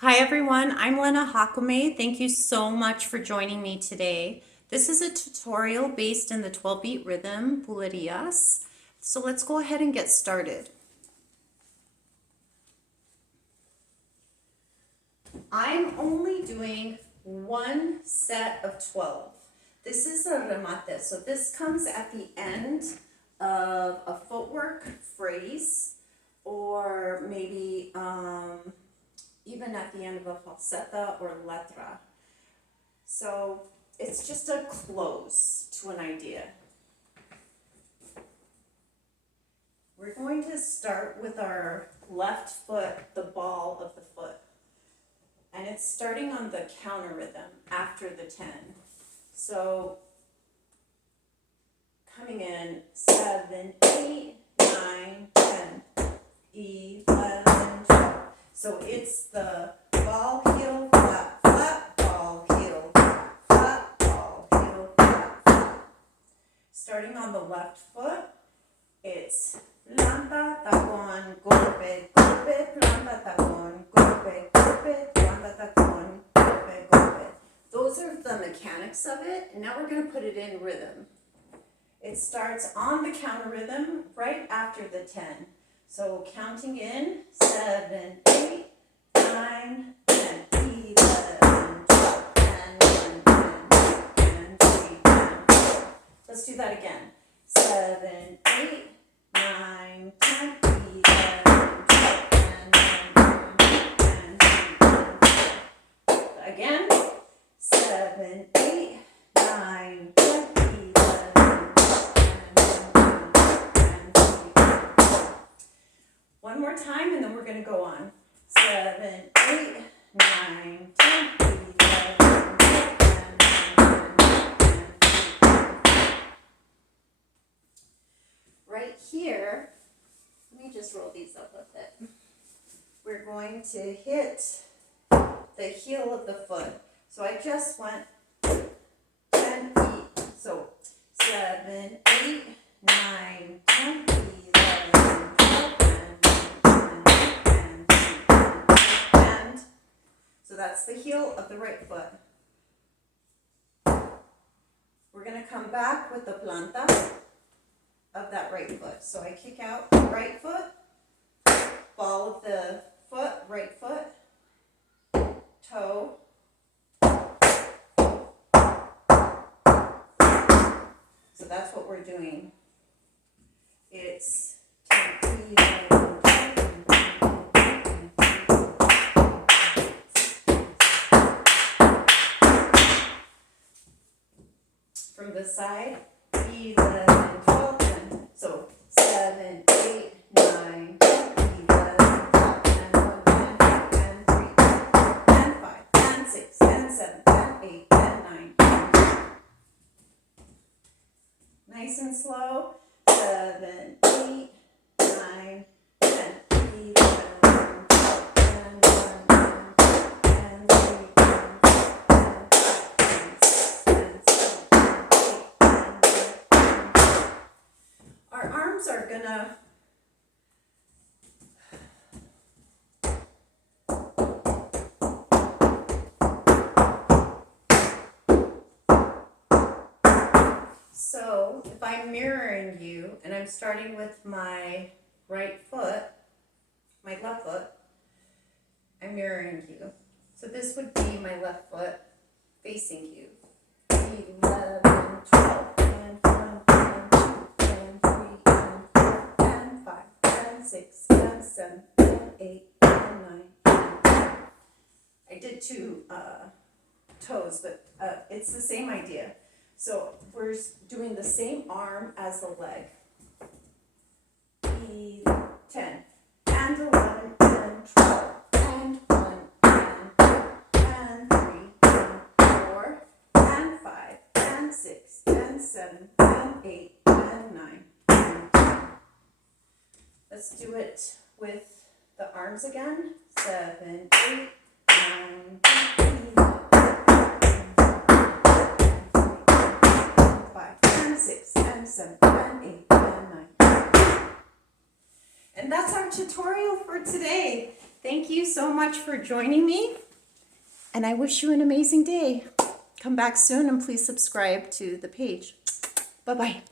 Hi everyone, I'm Lena Jácome. Thank you so much for joining me today. This is a tutorial based in the 12-beat rhythm, bulerias. So let's go ahead and get started. I'm only doing one set of 12. This is a remate, so this comes at the end of a footwork phrase, or maybe even at the end of a falseta or letra. So it's just a close to an idea. We're going to start with our left foot, the ball of the foot. And it's starting on the counter rhythm after the 10. So coming in 7, 8, 9, 10, 11, 12. So it's the ball, heel, flat, flat, ball, heel, flat, ball, heel, flat, flat. Starting on the left foot, it's planta, tacón, golpe, golpe, planta, tacón, golpe, golpe, planta, tacón, golpe, golpe. Those are the mechanics of it, and now we're going to put it in rhythm. It starts on the counter rhythm right after the 10. So counting in 7, 8, 9, 10, 11, 12, 10, 11, 10, 3, 10. Let's do that again. 7, 8, 9, 10, 11, 12, 10, 10, 10. Again. 7, 8, 9, 10, 11, 10. One more time, and then we're going to go on. 7, 8, 9, 10, 11, 10. Right here, let me just roll these up a bit. We're going to hit the heel of the foot. So I just went 10, 8. So 7, 8, 9, 10, 11, 12, 10, 10. So that's the heel of the right foot. We're going to come back with the planta of that right foot. So I kick out the right foot, ball of the foot, right foot, toe. So that's what we're doing. It's 10, 11, 12. From the side, 11, 12, 10. So 7, 8, 9, 10, 11, 12, 10, 11, 10, 3, 10, 5, 10, 6, 10, 7, 10, 8, 10, 9, 10. Nice and slow. 7, 8, 9, 10, 11, 12, 10, 11, 10, 3, 10, 5, 10, 6, 10, 7, 10, 8, 10, 9. Our arms are gonna So if I'm mirroring you and I'm starting with my right foot, my left foot, I'm mirroring you. So this would be my left foot facing you. 11, 12, 10, 1, 10, 2, 10, 3, 10, 4, 10, 5, 10, 6, 10, 7, 10, 8, 10, 9, 10. I did two toes, but it's the same idea. So we're doing the same arm as the leg. 10, and 11, and 12, and 1, and 2, and 3, and 4, and 5, and 6, and 7, and 8, and 9, and 10. Let's do it with the arms again. 7, 8, 9, 10, 11. 6, and 7, and 8, and 9. And that's our tutorial for today. Thank you so much for joining me, and I wish you an amazing day. Come back soon and please subscribe to the page. Bye-bye.